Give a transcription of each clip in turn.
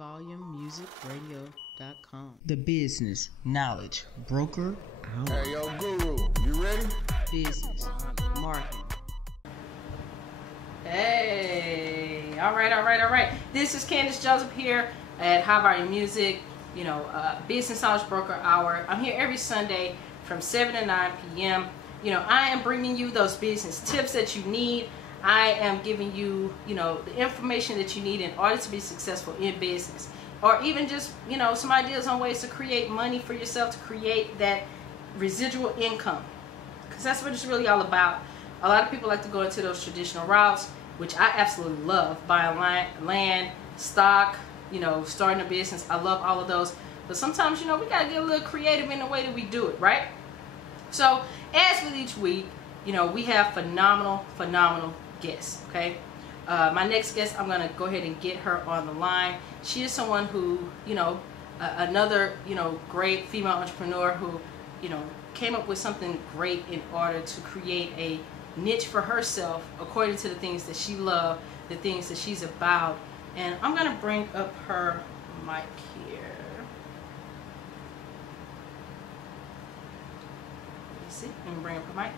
highvolumemusicradio.com. The business knowledge broker out. Hey, yo, Guru, you ready? Business, marketing. Hey, all right. This is Candace Joseph here at High Volume Music, Business Knowledge Broker Hour. I'm here every Sunday from 7 to 9 p.m. I am bringing you those business tips that you need. I am giving you, the information that you need in order to be successful in business, or even just, some ideas on ways to create money for yourself, to create that residual income, because that's what it's really all about. A lot of people like to go into those traditional routes, which I absolutely love, buying land, stock, starting a business. I love all of those, but sometimes, we got to get a little creative in the way that we do it, right? So as with each week, we have phenomenal guests, okay? My next guest, I'm going to go ahead and get her on the line. She is someone who, another, great female entrepreneur who, came up with something great in order to create a niche for herself according to the things that she loves, the things that she's about. And I'm going to bring up her mic here. Let's see. Let me bring up her mic.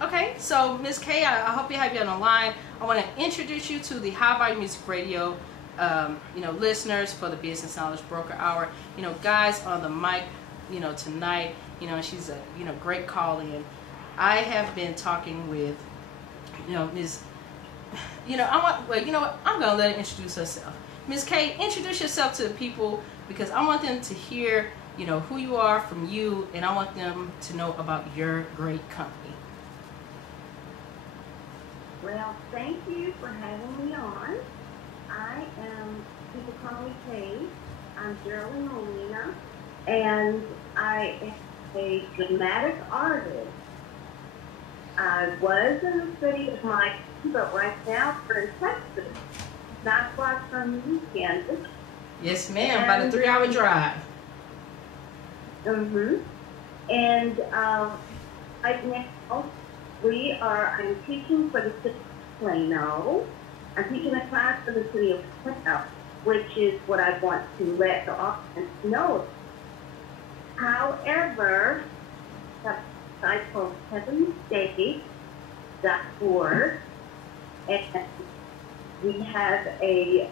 Okay, so Miss Kay, I hope you have you on the line. I want to introduce you to the High Volume Music Radio, listeners for the Business Knowledge Broker Hour. Guys on the mic, tonight, she's a, great call-in. I have been talking with, Ms. I'm going to let her introduce herself. Miss Kay, introduce yourself to the people, because I want them to hear, who you are from you, and I want them to know about your great company. Well, thank you for having me on. I am, people call me Kay. I'm G.Kay, and I am a dramatic artist. I was in the city of Mike, but right now we're in Texas, not far from Kansas. Yes, ma'am, about a 3-hour drive. And right now, I'm teaching for the city of Plano. I'm teaching a class for the city of Plano, which is what I want to let the audience know. However, I have a site called heavenstate.org, and we have a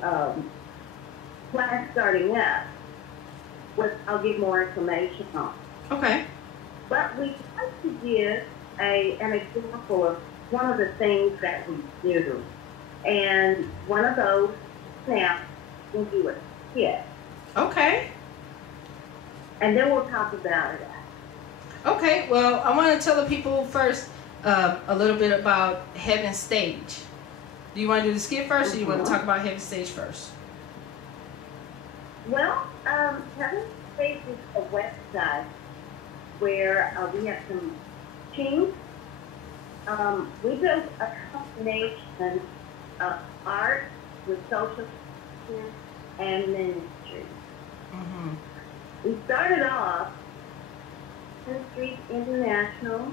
class starting up, which I'll give more information on. Okay. But we like to give an example of one of the things that we do. And one of those now we'll do a skit. Okay. And then we'll talk about it. Okay, well, I want to tell the people first a little bit about Heaven Stage. Do you want to do the skit first, or do you want to talk about Heaven Stage first? Well, Heaven Stage is a website where we have some teams. We built a combination of art with social and ministry. We started off Ministries International.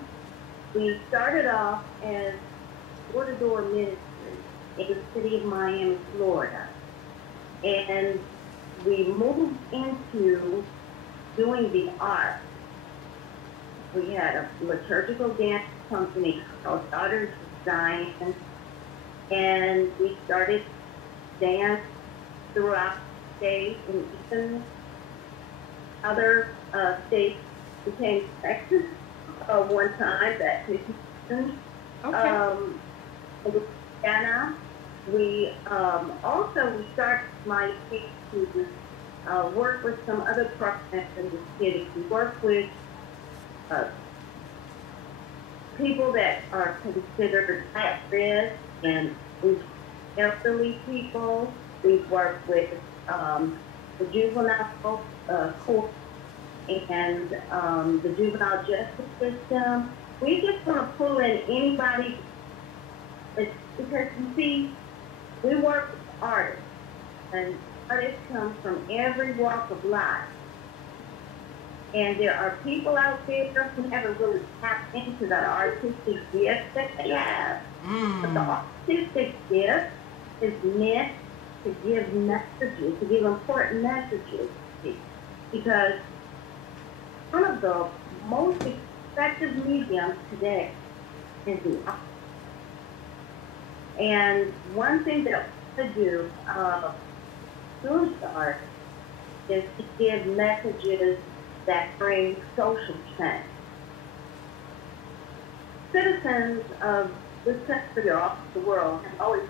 We started off as door-to-door ministry in the city of Miami, Florida. And we moved into doing the art. We had a liturgical dance company called Daughters of Zion, and we started dance throughout the state, and even other states became Texas one time, that Houston. Louisiana. We started my team to work with some other programs in the city. We work with people that are considered at risk, and elderly people. We've worked with the juvenile court and the juvenile justice system. We just want to pull in anybody, because you see, we work with artists, and artists come from every walk of life. And there are people out there who haven't really tapped into that artistic gift that they have. But the artistic gift is meant to give messages, to give important messages, because one of the most effective mediums today is the art. And one thing that we do through the art is to give messages that bring social change. Citizens of this country or of the world have always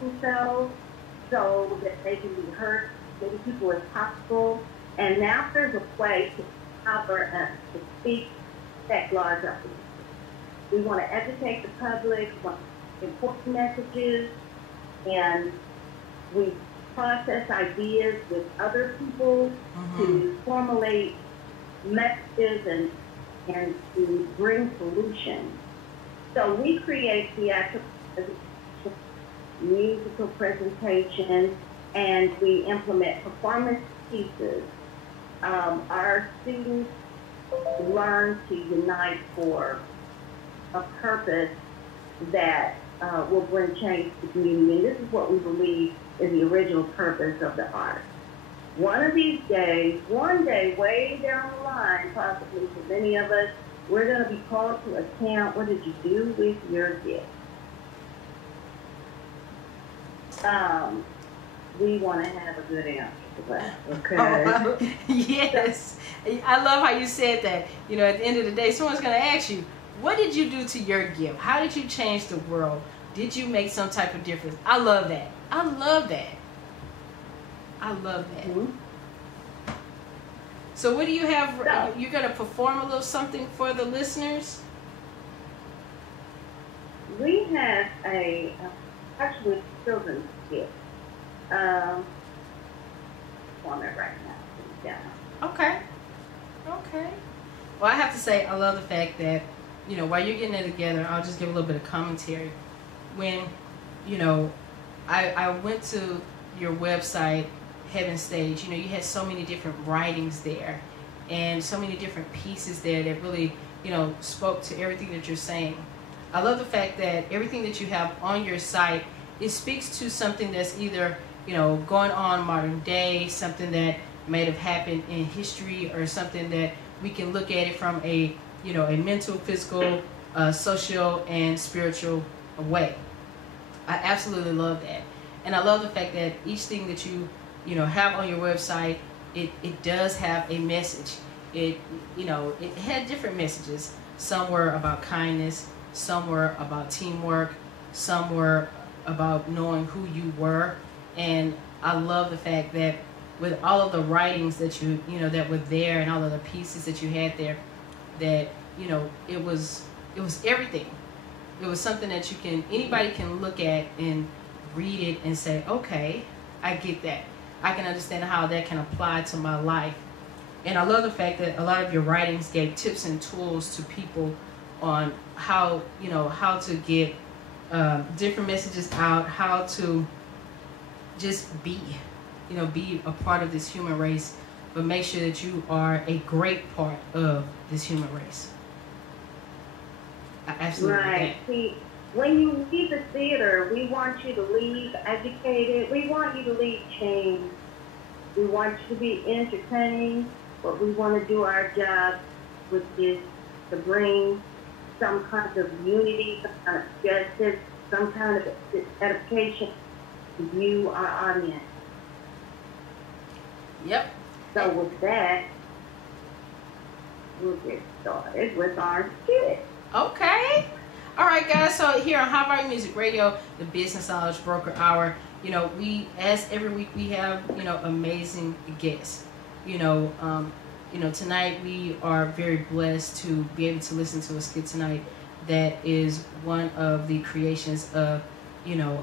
themselves so that they can be heard, as many people as possible. And now there's a way to cover and to speak that large audience. We want to educate the public, we want important messages, and we process ideas with other people to formulate messages and to bring solutions. So we create theatrical, musical presentations, and we implement performance pieces. Our students learn to unite for a purpose that will bring change to the community. And this is what we believe is the original purpose of the art. One of these days, one day, way down the line, possibly for many of us, we're going to be called to account. What did you do with your gift? We want to have a good answer to that, okay? Oh, yes. I love how you said that. You know, at the end of the day, someone's going to ask you, what did you do to your gift? How did you change the world? Did you make some type of difference? I love that. I love that. I love that. Mm-hmm. So what do you have? So, you're going to perform a little something for the listeners? we have actually children's gift. On it right now. Yeah. Okay. Okay. Well, I have to say, I love the fact that, you know, while you're getting it together, I'll just give a little bit of commentary. When, you know, I went to your website, Heaven Stage, you know, you had so many different writings there and so many different pieces there that really, you know, spoke to everything that you're saying. I love the fact that everything that you have on your site, it speaks to something that's either, you know, going on modern day, something that may have happened in history, or something that we can look at it from a, you know, a mental, physical, social, and spiritual way. I absolutely love that. And I love the fact that each thing that you know, have on your website, it does have a message. It, you know, it had different messages. Some were about kindness, some were about teamwork, some were about knowing who you were. And I love the fact that with all of the writings that you know, that were there, and all of the pieces that you had there, that, you know, it was everything. It was something that anybody can look at and read it and say, okay, I get that. I can understand how that can apply to my life. And I love the fact that a lot of your writings gave tips and tools to people on how, you know, how to get different messages out, how to just be, you know, be a part of this human race, but make sure that you are a great part of this human race. I absolutely right. See, when you leave the theater, we want you to leave educated. We want you to leave changed. We want you to be entertained, but we want to do our job, which is to bring some kind of unity, some kind of justice, some kind of edification to you, our audience. Yep. So with that, we'll get started with our skit. Okay. All right, guys. So here on High Value Music Radio, the Business Knowledge Broker Hour, you know, we, as every week, we have, you know, amazing guests. You know, tonight we are very blessed to be able to listen to a skit tonight that is one of the creations of, you know,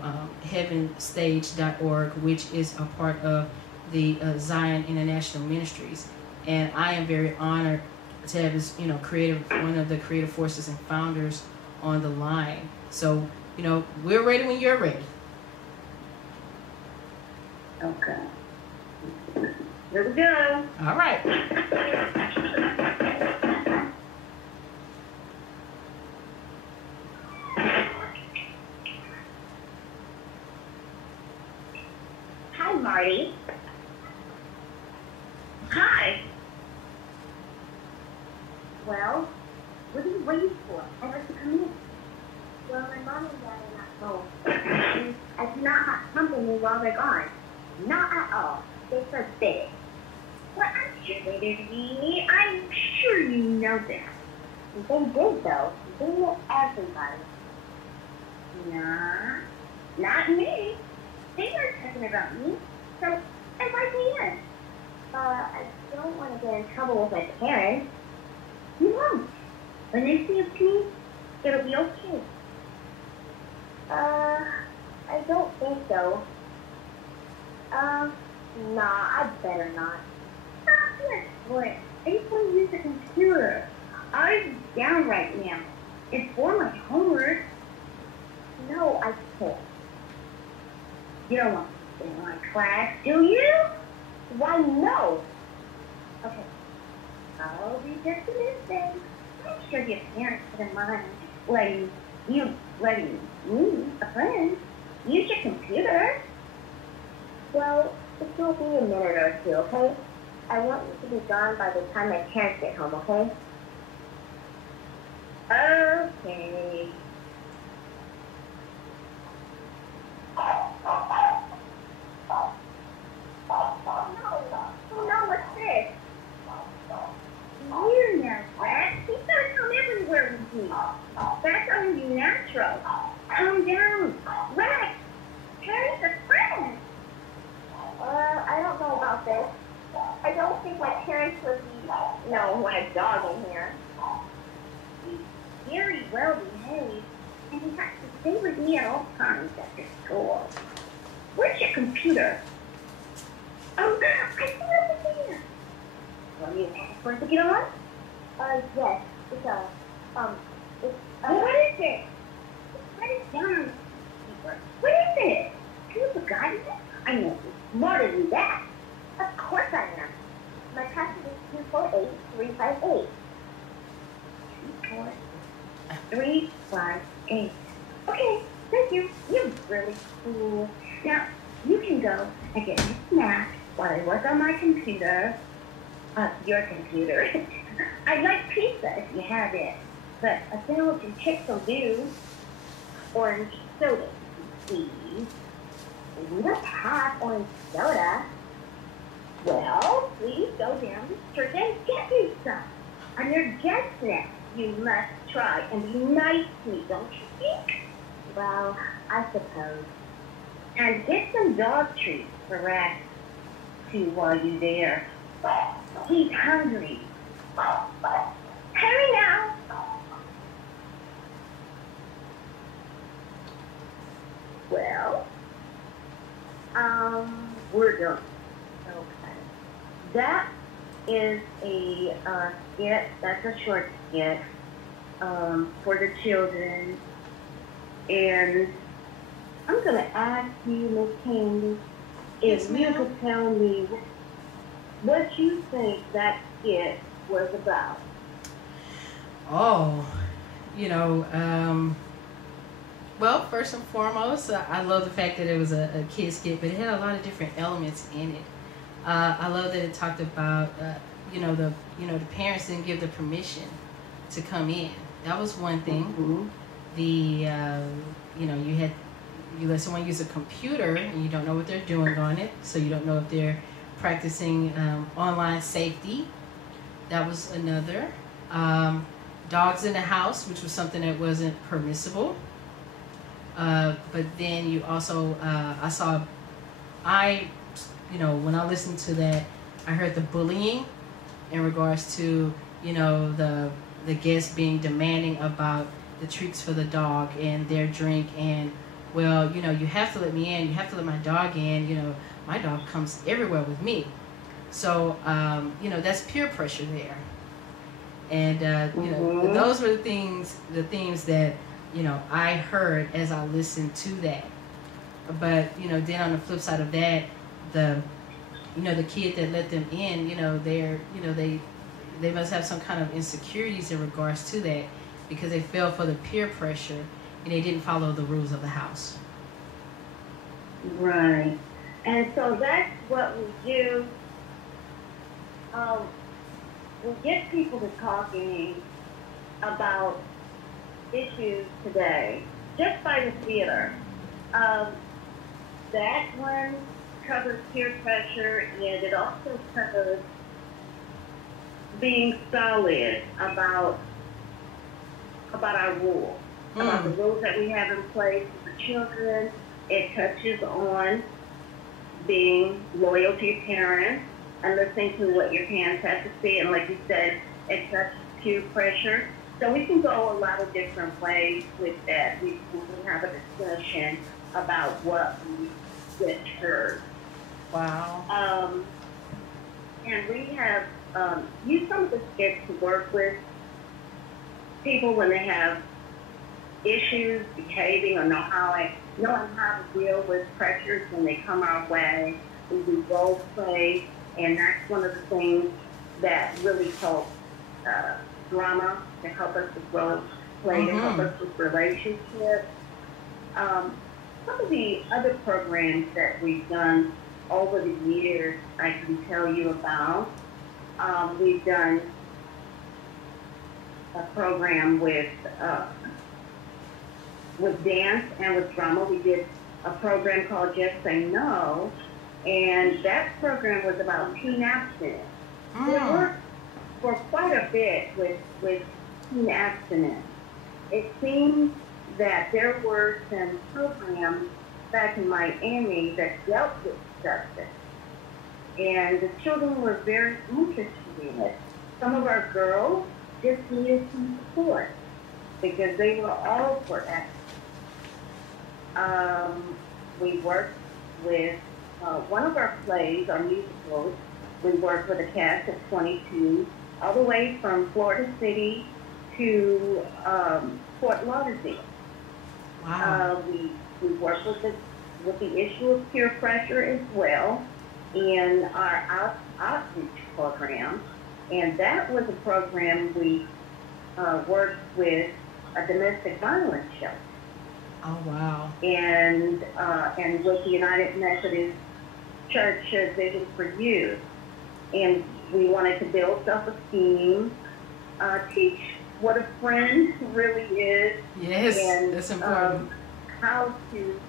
heavenstage.org, which is a part of the Zion International Ministries. And I am very honored to have his, you know, one of the creative forces and founders on the line. So, you know, we're ready when you're ready. Okay. Here we go. All right. Marty. Hi. Well, what are you waiting for? I'd like to come in. Well, my mom and dad are not home. I do not have company while they're gone. Not at all. They forbid it. Well, I'm sure they didn't mean me. I'm sure you know that. They did, though. They did everybody. Nah, not me. They weren't talking about me. So, invite me in. I don't want to get in trouble with my parents. You won't. When they see it's me, it'll be okay. I don't think so. Nah, I better not. Yes, boy. I just want to use the computer. I'm down right now. It's for my homework. No, I can't. You don't want to stay in my class, do you? Why, no. Okay. I'll be just a minute then. I'm sure your parents wouldn't mind letting me, a friend, use your computer. Well, it will be a minute or two, okay? I want you to be gone by the time my parents get home, okay? Okay. Oh no, what's this? Weird now, Rex. He's gonna come everywhere with me. That's only natural. Calm down. Rex, Harry's a friend. I don't know about this. I don't think my parents would be, want a dog in here. He's very well behaved, and he has to stay with me at all times after school. Where's your computer? Oh, I see it here. Want me to ask for it to get on? Yes. It's what is it? Write it down on the paper. What is it? Have you forgotten it? I know you're smarter than that. Of course I am. My password is 248358. 248358. Okay, thank you. You're really cool. Now, you can go and get me a snack while I work on my computer. Your computer. I'd like pizza if you have it, but a sandwich and chips will do. Orange soda, please. We don't have orange soda. Well, please go down the street and get me some. On your guest list, you must try and be nice to me, don't you think? Well, I suppose. And get some dog treats for Rex, too, while you're there. He's hungry. Hurry now. Well, we're done. Okay. That is a skit. That's a short skit for the children. And I'm going to ask you, Miss Candy, if you could tell me what you think that skit was about. Oh, well, first and foremost, I love the fact that it was a kid skit, but it had a lot of different elements in it. I love that it talked about, the parents didn't give the permission to come in. That was one thing. Mm-hmm. You let someone use a computer and you don't know what they're doing on it, so you don't know if they're practicing online safety. That was another. Dogs in the house, which was something that wasn't permissible. But then you also, when I listened to that, I heard the bullying in regards to, the guests being demanding about the treats for the dog and their drink, and well, you have to let me in, you have to let my dog in, my dog comes everywhere with me. So, that's peer pressure there. And, those were the themes that, I heard as I listened to that. But, then on the flip side of that, the kid that let them in, they must have some kind of insecurities in regards to that, because they fell for the peer pressure and they didn't follow the rules of the house. Right. And so that's what we do. We get people to talking about issues today just by the theater. That one covers peer pressure, and it also covers being solid about our rules, about the rules that we have in place for children. It touches on being loyal to your parents and listening to what your parents have to say. And like you said, it touches peer pressure. So we can go a lot of different ways with that. We can have a discussion about what we just heard. Wow. And we have used some of the skits to work with people when they have issues behaving or knowing how to deal with pressures when they come our way. We do role play, and that's one of the things that really helps drama, to help us with role play, to help us with relationships. Some of the other programs that we've done over the years, I can tell you about. We've done a program with dance and with drama. We did a program called Just Say No, and that program was about teen abstinence. We worked for quite a bit with teen abstinence. It seems that there were some programs back in Miami that dealt with substance, and the children were very interested in it. Some of our girls just needed some support because they were all for abstinence. We worked with one of our plays, our musicals. We worked with a cast of 22, all the way from Florida City to Fort Lauderdale. Wow. We worked with the issue of peer pressure as well in our outreach program, and that was a program we worked with a domestic violence shelter. Oh, wow. And with the United Methodist Church Vision for Youth. And we wanted to build self-esteem, teach what a friend really is. Yes, and, that's important. How to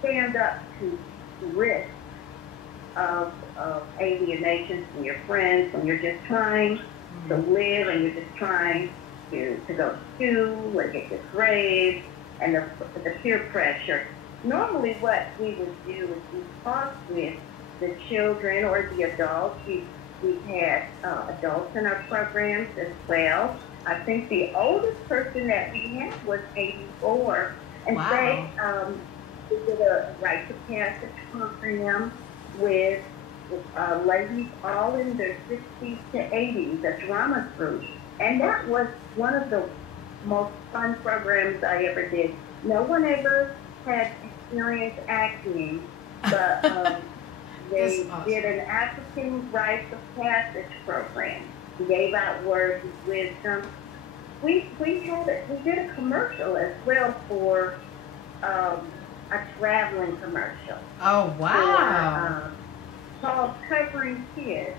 stand up to risk of alienation from your friends when you're just trying to live and you're just trying to go to school or get good grades, and the peer pressure. Normally what we would do is we talk with the children or the adults. We've had adults in our programs as well. I think the oldest person that we had was 84. And Wow. We did a Right to Passage program with ladies all in their 60s to 80s, a drama group. And that was one of the most fun programs I ever did. No one ever had experience acting, but they awesome. did an African Rites of Passage program. We gave out words of wisdom. We did a commercial as well for a traveling commercial. Oh, wow. Called Covering Kids.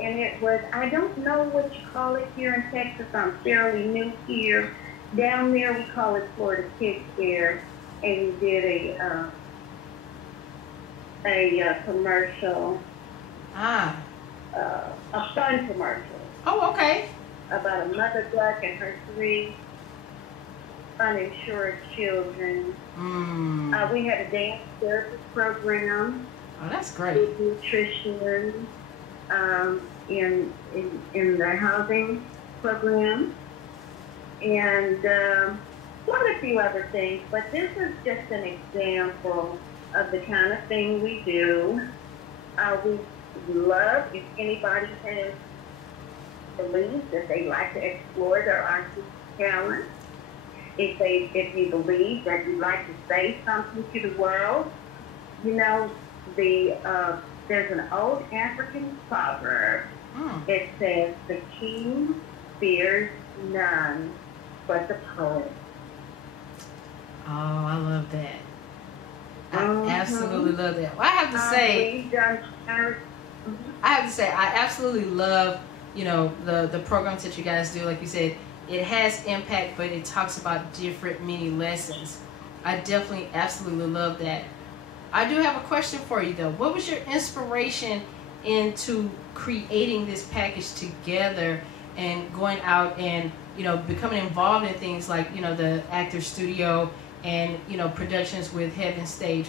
And it was, I don't know what you call it here in Texas. I'm fairly new here. Down there we call it Florida Kids Fair. And we did a commercial, a fun commercial. Oh, okay. About a mother duck and her 3 uninsured children. We had a dance therapy program. Oh, that's great. With nutrition in the housing program, and quite a few other things. But this is just an example of the kind of thing we do. We love if anybody has beliefs that they like to explore their artistic talent. If you believe that you'd like to say something to the world, you know, there's an old African proverb. It says, "The king fears none but the poet." Oh, I love that. I absolutely love that. Well, I have to say, I absolutely love, you know, the programs that you guys do. Like you said, it has impact, but it talks about different mini lessons. I definitely absolutely love that. I do have a question for you though. What was your inspiration into creating this package together and going out and, you know, becoming involved in things like, you know, the Actor Studio and, you know, productions with Heaven Stage?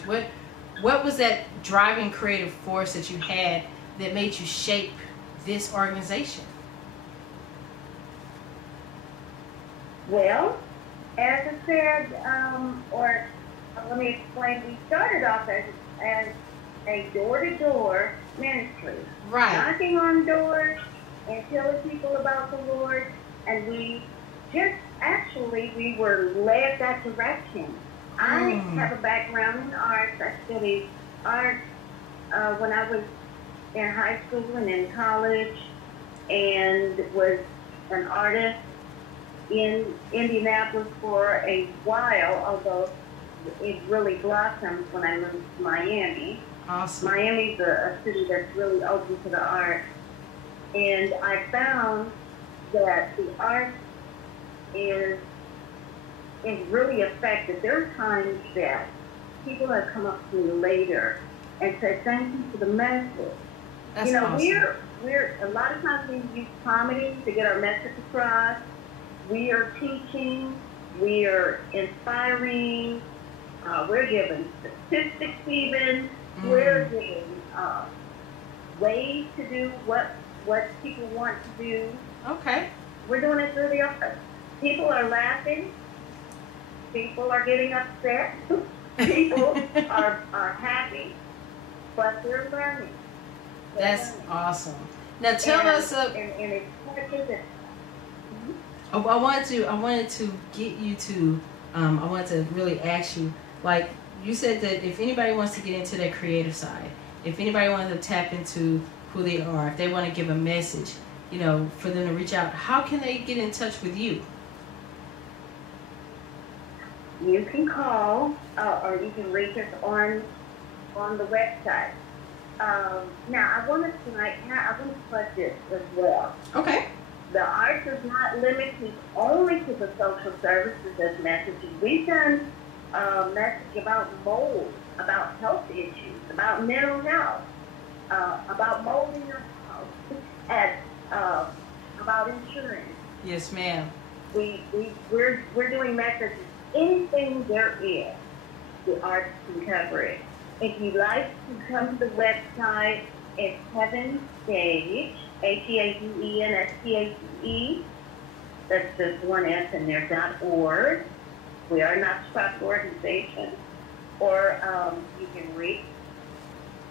What was that driving creative force that you had that made you shape this organization? Well, as I said, let me explain. We started off as a door-to-door ministry, right? Knocking on doors and telling people about the Lord, and we were led that direction. I have a background in arts. I studied art when I was in high school and in college, and was an artist in Indianapolis for a while, although it really blossomed when I moved to Miami. Awesome. Miami's a city that's really open to the arts. And I found that the art is really effective. There are times that people have come up to me later and said, thank you for the message. That's you know, awesome. we're a lot of times we use comedy to get our message across. We are teaching, we are inspiring, we're giving statistics even, we're giving ways to do what people want to do. Okay. We're doing it through the art. People are laughing, people are getting upset, people are happy, but they're learning. That's awesome. Now tell us. And it's such I wanted to get you to. I wanted to really ask you. Like you said that if anybody wants to get into their creative side, if anybody wants to tap into who they are, if they want to give a message, you know, for them to reach out, how can they get in touch with you? You can call or you can reach us on the website. Now, I want to put this as well. Okay. The arts is not limited only to the social services as messages. We've done a message about mold, about health issues, about mental health, about mold in your house, and about insurance. Yes, ma'am. We're doing messages. Anything there is, the arts can cover it. If you'd like to come to the website, it's Heaven Stage, HEAVENSTAGE. That's just one S in there, .org. We are not a profit organization. Or you can reach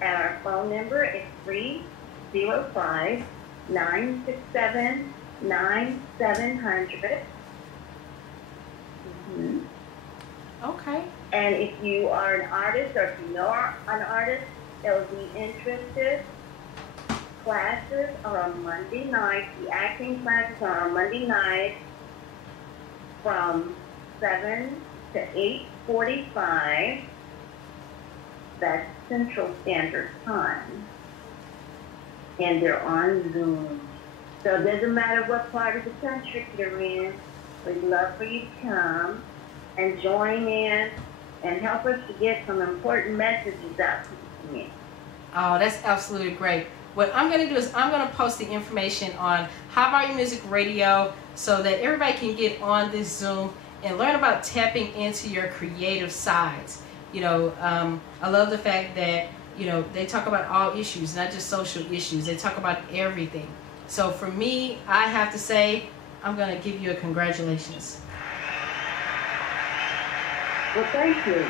at our phone number. It's 305-967-9700. Okay. And if you are an artist, or if you know an artist that would be interested, classes are on Monday night. The acting classes are on Monday night from 7 to 8:45. That's Central Standard Time. And they're on Zoom. So it doesn't matter what part of the country you're in. We'd love for you to come and join in and help us to get some important messages out to the community. Oh, that's absolutely great. What I'm going to do is I'm going to post the information on High Volume Music Radio so that everybody can get on this Zoom and learn about tapping into your creative sides. You know, I love the fact that, you know, they talk about all issues, not just social issues. They talk about everything. So for me, I have to say, I'm going to give you a congratulations. Well, thank you.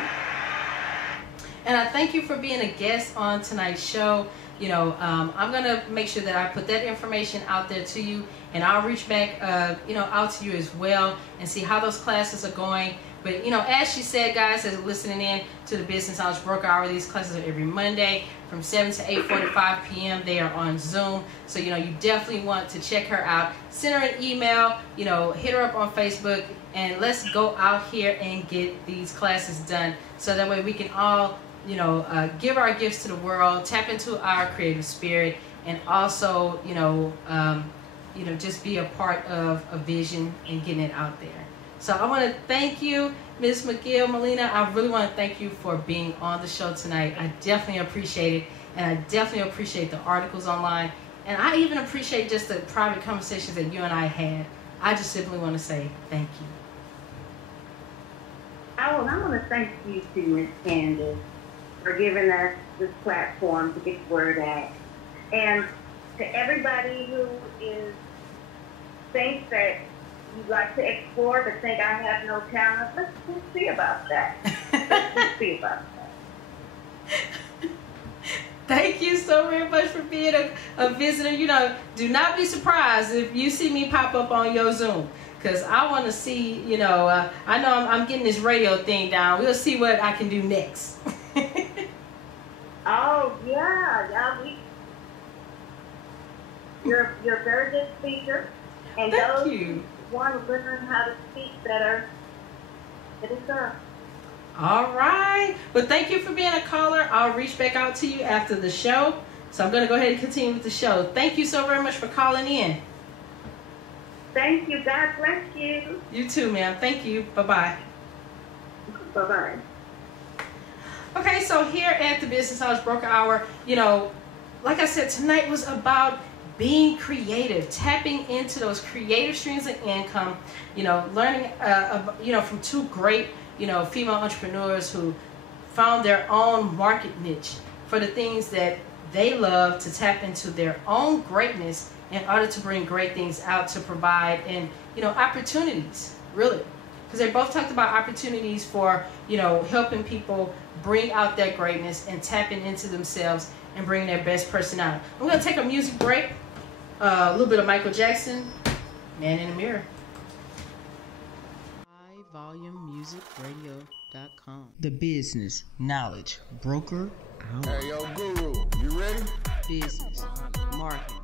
And I thank you for being a guest on tonight's show. You know, I'm going to make sure that I put that information out there to you, and I'll reach back, out to you as well and see how those classes are going. But, you know, as she said, guys, as listening in to the Business Knowledge Broker Hour, these classes are every Monday from 7 to 8:45 p.m. They are on Zoom. So, you know, you definitely want to check her out. Send her an email, you know, hit her up on Facebook, and let's go out here and get these classes done so that way we can all give our gifts to the world, tap into our creative spirit, and also, just be a part of a vision and getting it out there. So I want to thank you, Ms. McGill-Molina. I really want to thank you for being on the show tonight. I definitely appreciate it, and I definitely appreciate the articles online, and I even appreciate just the private conversations that you and I had. I just simply want to say thank you. Oh, and I want to thank you too, Ms. Candace, for giving us this platform to get the word out. And to everybody who thinks that you like to explore but think I have no talent, let's just see about that. Let's just see about that. Thank you so very much for being a visitor. Do not be surprised if you see me pop up on your Zoom, because I want to see, I know I'm getting this radio thing down. We'll see what I can do next. Oh, yeah. You're a very good speaker. And Thank those you. who want to learn how to speak better, it is done. All right. Well, thank you for being a caller. I'll reach back out to you after the show. So I'm going to go ahead and continue with the show. Thank you so very much for calling in. Thank you. God bless you. You too, ma'am. Thank you. Bye-bye. Bye-bye. Okay, so here at the Business Knowledge Broker Hour, like I said, tonight was about being creative, tapping into those creative streams of income, learning, from two great, female entrepreneurs who found their own market niche for the things that they love, to tap into their own greatness in order to bring great things out, to provide and, opportunities, really. Because they both talked about opportunities for, helping people bring out their greatness and tapping into themselves and bringing their best person out. I'm going to take a music break. A little bit of Michael Jackson, Man in the Mirror. HighVolumeMusicRadio.com. The Business Knowledge Broker Hour. Hey, yo, Guru, you ready? Business, marketing,